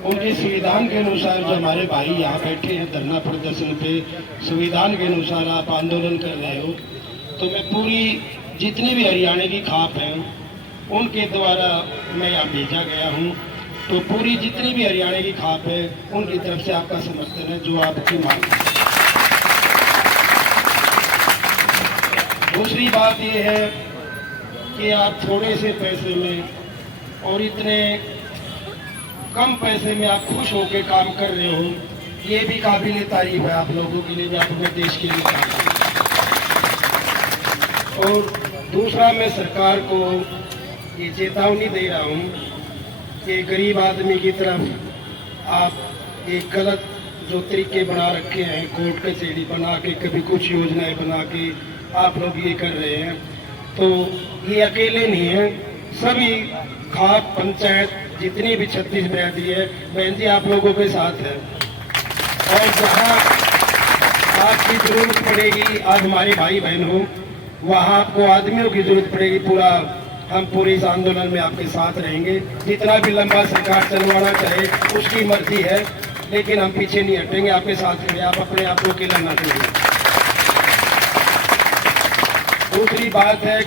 उनके संविधान के अनुसार जो हमारे भाई यहाँ बैठे हैं धरना प्रदर्शन पे, संविधान के अनुसार आप आंदोलन कर रहे हो, तो मैं पूरी जितनी भी हरियाणा की खाप है उनके द्वारा मैं यहाँ भेजा गया हूँ, तो पूरी जितनी भी हरियाणा की खाप है उनकी तरफ से आपका समर्थन है जो आपकी मांग है। दूसरी बात ये है कि आप थोड़े से पैसे में और इतने कम पैसे में आप खुश होकर काम कर रहे हो, ये भी काबिल तारीफ है आप लोगों के लिए भी, आप अपने देश के लिए काम कर रहे हो। और दूसरा मैं सरकार को ये चेतावनी दे रहा हूँ कि गरीब आदमी की तरफ आप एक गलत जो तरीके बना रखे हैं, कोर्ट कचहरी बना के, कभी कुछ योजनाएं बना के आप लोग ये कर रहे हैं, तो ये अकेले नहीं है, सभी खाप पंचायत जितनी भी 36 ब्यादी है बहन जी आप लोगों के साथ है। और जहाँ आपकी जरूरत पड़ेगी, आज हमारे भाई बहन हो, वहाँ आपको आदमियों की जरूरत पड़ेगी, हम पूरे इस आंदोलन में आपके साथ रहेंगे। जितना भी लंबा सरकार चलवाना चाहे उसकी मर्जी है, लेकिन हम पीछे नहीं हटेंगे, आपके साथ खड़े, आप अपने आप को अकेला ना करिए। दूसरी बात है,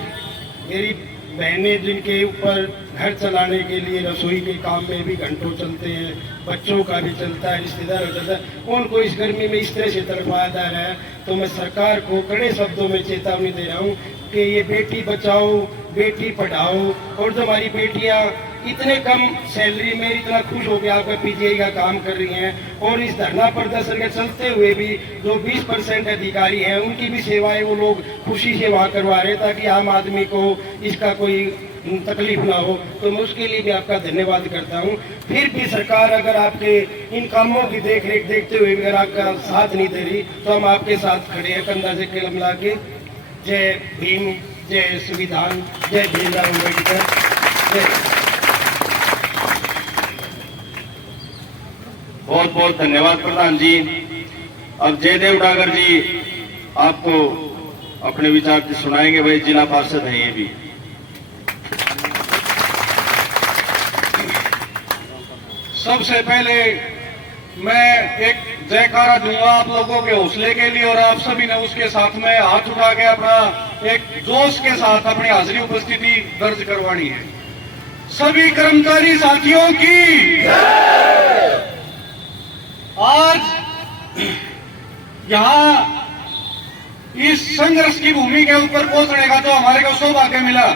मेरी बहनें जिनके ऊपर घर चलाने के लिए रसोई के काम में भी घंटों चलते हैं, बच्चों का भी चलता है, रिश्तेदार चलता है, उनको इस गर्मी में इस तरह से तड़पाया जा रहा है, तो मैं सरकार को कड़े शब्दों में चेतावनी दे रहा हूँ कि ये बेटी बचाओ बेटी पढ़ाओ, और जो हमारी बेटियाँ इतने कम सैलरी में इतना खुश होकर आपका पीजीआई का काम कर रही हैं, और इस धरना प्रदर्शन के चलते हुए भी जो 20% अधिकारी हैं उनकी भी सेवाएं वो लोग खुशी से वहाँ करवा रहे हैं, ताकि आम आदमी को इसका कोई तकलीफ ना हो। तो मैं उसके लिए भी आपका धन्यवाद करता हूँ। फिर भी सरकार अगर आपके इन कामों की देख रेख देखते हुए अगर आपका साथ नहीं दे रही, तो हम आपके साथ खड़े हैं कंधा से कलम ला के। जय भीम, जय संविधान, जय भीमराव अम्बेडकर, जय। बहुत बहुत धन्यवाद प्रधान जी। अब जयदेव डागर जी आपको अपने विचार सुनाएंगे, भाई जिला पार्षद हैं ये भी। सबसे पहले मैं एक जयकारा दूंगा आप लोगों के हौसले के लिए, और आप सभी ने उसके साथ में हाथ उठा के अपना एक जोश के साथ अपनी हाजिरी उपस्थिति दर्ज करवानी है। सभी कर्मचारी साथियों की आज यहाँ इस संघर्ष की भूमि के ऊपर पहुंचने का जो हमारे को सौभाग्य मिला,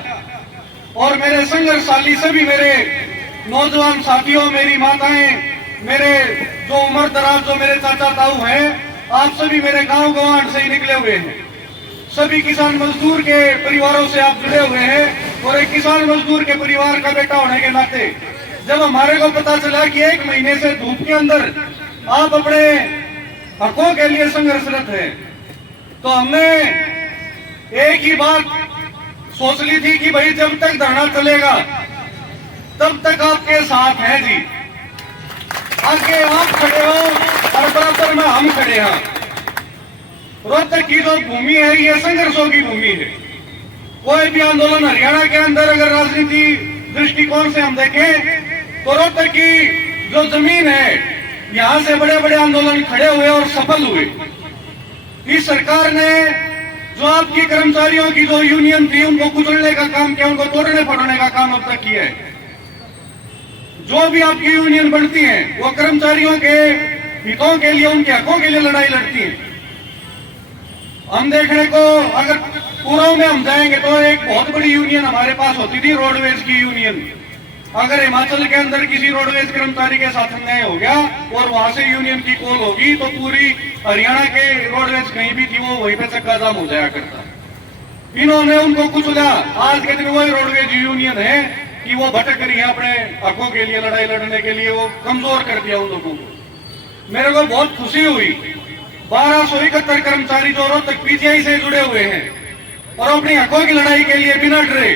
और मेरे संघर्षशाली सभी मेरे नौजवान साथियों, मेरी माताएं, मेरे जो उम्र दराज जो मेरे चाचा ताऊ हैं, आप सभी मेरे गांव गवांड से ही निकले हुए हैं। सभी किसान मजदूर के परिवारों से आप जुड़े हुए हैं, और एक किसान मजदूर के परिवार का बेटा होने के नाते जब हमारे को पता चला कि 1 महीने से धूप के अंदर आप अपने हकों के लिए संघर्षरत हैं, तो हमने एक ही बात सोच ली थी कि भाई जब तक धरना चलेगा तब तक आपके साथ हैं जी। आगे आप खड़े हो और बराबर में हम खड़े हैं। रोहतक की जो भूमि है ये संघर्षों की भूमि है। कोई भी आंदोलन हरियाणा के अंदर अगर राजनीति दृष्टिकोण से हम देखें तो रोहतक की जो जमीन है यहाँ से बड़े बड़े आंदोलन खड़े हुए और सफल हुए। इस सरकार ने जो आपकी कर्मचारियों की जो यूनियन थी उनको कुचलने का काम किया, उनको तोड़ने फोड़ने का काम अब तक किया है। जो भी आपकी यूनियन बनती है वो कर्मचारियों के हितों के लिए, उनके हकों के लिए लड़ाई लड़ती है। हम देखने को अगर पूर्व में हम जाएंगे तो एक बहुत बड़ी यूनियन हमारे पास होती थी, रोडवेज की यूनियन। अगर हिमाचल के अंदर किसी रोडवेज कर्मचारी के साथ अन्याय हो गया और वहां से यूनियन की कॉल होगी तो पूरी हरियाणा के रोडवेज कहीं भी थी वो वहीं पे चक्का जाम हो जाया करता। इन्होंने उनको कुचला। आज के दिन वही रोडवेज यूनियन है कि वो भटक रही है अपने हकों के लिए लड़ाई लड़ने के लिए, वो कमजोर कर दिया उन लोगों को। मेरे को बहुत खुशी हुई 1271 कर्मचारी जो रोहतक पीजीआई से जुड़े हुए हैं और अपनी हकों की लड़ाई के लिए बिना डरे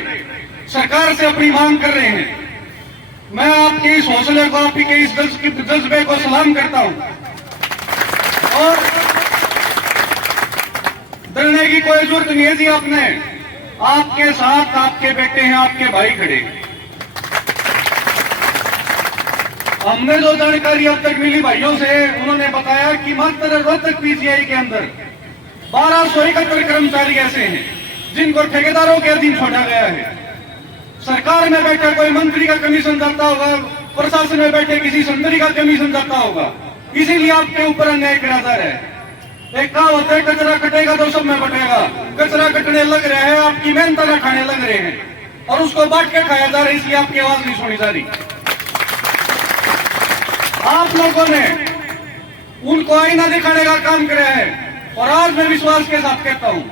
सरकार से अपनी मांग कर रहे हैं। मैं आपके इस हौसले को, आपके इस जज्बे को सलाम करता हूं, और डरने की कोई जरूरत नहीं है जी। आपके साथ आपके बेटे हैं, आपके भाई खड़े हैं। हमने जो जानकारी अब तक मिली भाइयों से, उन्होंने बताया कि मात्र रोहतक पीजीआई के अंदर 1271 कर्मचारी ऐसे हैं जिनको ठेकेदारों के अधीन छोड़ा गया है। सरकार में बैठा कोई मंत्री का कमीशन जाता होगा, प्रशासन में बैठे किसी संतरी का कमीशन जाता होगा, इसीलिए आपके ऊपर अन्याय किया जा रहा है। एक कहा होता है कचरा कटेगा तो सब में बटेगा। कचरा कटने लग रहे हैं, आपकी मेहनत खाने लग रहे हैं और उसको बांट के खाया जा रहा है, इसलिए आपकी आवाज नहीं सुनी जा रही। आप लोगों ने उनको आईना दिखाने का काम किया है और आज मैं विश्वास के साथ कहता हूं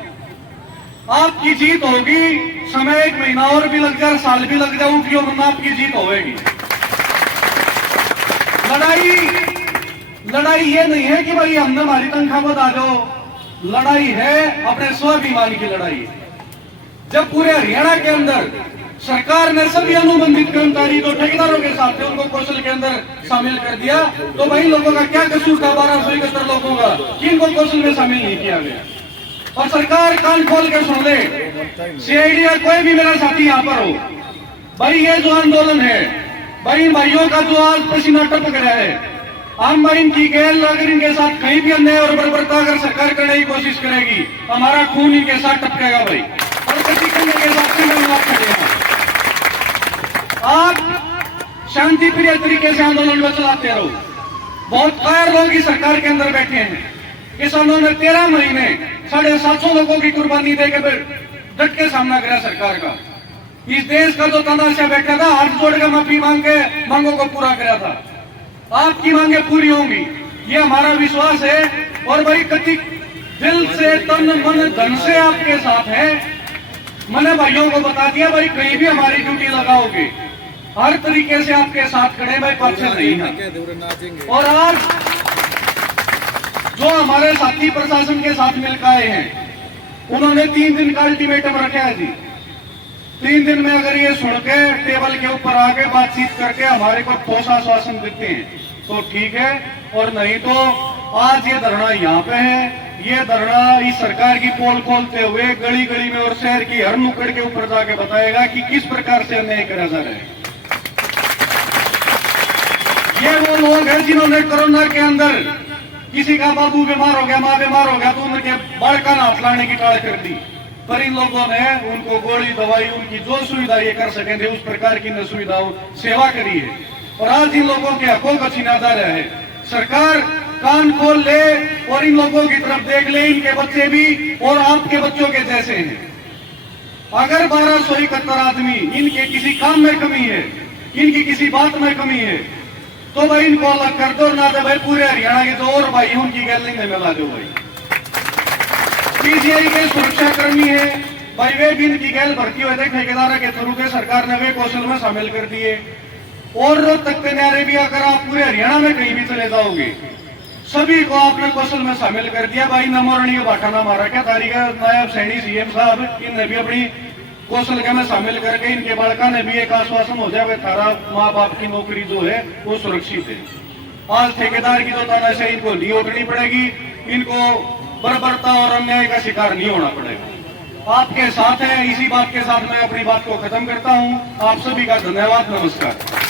आपकी जीत होगी। समय 1 महीना और भी लग जाए, साल भी लग जाए, उठियो मरना, आपकी जीत होगी। लड़ाई ये नहीं है कि भाई हमने हमारी तनख्वाह बता दो, लड़ाई है अपने स्वाभिमान की लड़ाई। जब पूरे हरियाणा के अंदर सरकार ने सभी अनुबंधित कर्मचारी जो ठेकेदारों के साथ थे उनको कौशल के अंदर शामिल कर दिया, तो भाई लोगों का क्या कसूर था 1271 लोगों का, किनको कौशल में शामिल नहीं किया गया। और सरकार कान खोल के सुन ले, सीआईडी या कोई भी मेरा साथी यहाँ पर हो, भाई ये जो आंदोलन है, भाई इन भाइयों का जो आज पसीना टपक रहा है, हम भाई इनकी गैर अगर इनके साथ कहीं भी अन्याय और बर्बरता अगर सरकार करने की कोशिश करेगी, हमारा खून इनके साथ टपकेगा भाई, और किसी करने के साथ करेगा। आप शांति प्रिय तरीके से आंदोलन में चलाते रहो। बहुत कायर लोग इस सरकार के अंदर बैठे हैं। किसानों ने 13 महीने 750 लोगों की कुर्बानी देकर डट के सामना किया सरकार का। इस देश का जो तमाशा बैठा था, हाथ जोड़ के माफी मांग के मांगों को पूरा किया था। आपकी मांगे पूरी होंगी, ये हमारा विश्वास है। और भाई कति दिल से, तन मन धन से आपके साथ है। मैंने भाइयों को बता दिया भाई कहीं भी हमारी ड्यूटी लगाओगे, हर तरीके से आपके साथ खड़े, भाई पक्ष नहीं है। और आज जो हमारे साथी प्रशासन के साथ मिलकर आए हैं, उन्होंने 3 दिन का अल्टीमेटम रखा है जी। 3 दिन में अगर ये सुन के टेबल के ऊपर आके बातचीत करके हमारे को ठोस आश्वासन देते हैं तो ठीक है, और नहीं तो आज ये धरना यहाँ पे है। ये धरना इस सरकार की पोल खोलते हुए गली गली में और शहर की हर नुक्कड़ के ऊपर जाके बताएगा कि किस प्रकार से अन्याय करा जा रहा है। ये वो लोग हैं जिन्होंने कोरोना के अंदर किसी का बाबू बीमार हो गया, माँ बीमार हो गया तो उनके बालका हाथ लाने की टाल कर दी, पर इन लोगों ने उनको गोली दवाई, उनकी जो सुविधा ये कर सके थे उस प्रकार की न सुविधाओं सेवा करी है। और आज इन लोगों के हकों को छीना जा रहा है। सरकार कान खोल ले और इन लोगों की तरफ देख ले, इनके बच्चे भी और आपके बच्चों के जैसे हैं। अगर 1271 आदमी इनके किसी काम में कमी है, इनकी किसी बात में कमी है, तो भाई इनको अलग कर दो, ना तो भाई पूरे हरियाणा के जो और भाई उनकी गैलरी में मिला दो। भाई पीजीआई के सुरक्षा कर्मी है भाई, वे भी इनकी गैल भर्ती हुए थे ठेकेदार के थ्रू के, सरकार ने वे कौशल में शामिल कर दिए। और रोहतक के न्यारे भी अगर आप पूरे हरियाणा में कहीं भी चले जाओगे, सभी को आपने कौशल में शामिल कर दिया। भाई नमोरणीय बाठाना मारा क्या तारीख है, नायब सैनी सीएम साहब इनने भी अपनी कौशल के में शामिल करके इनके बालका ने भी एक आश्वासन हो जाए थारा माँ बाप की नौकरी जो है वो सुरक्षित है। आज ठेकेदार की जो तानाशाही इनको नहीं उठनी पड़ेगी, इनको बर्बरता और अन्याय का शिकार नहीं होना पड़ेगा। आपके साथ है, इसी बात के साथ मैं अपनी बात को खत्म करता हूँ। आप सभी का धन्यवाद, नमस्कार।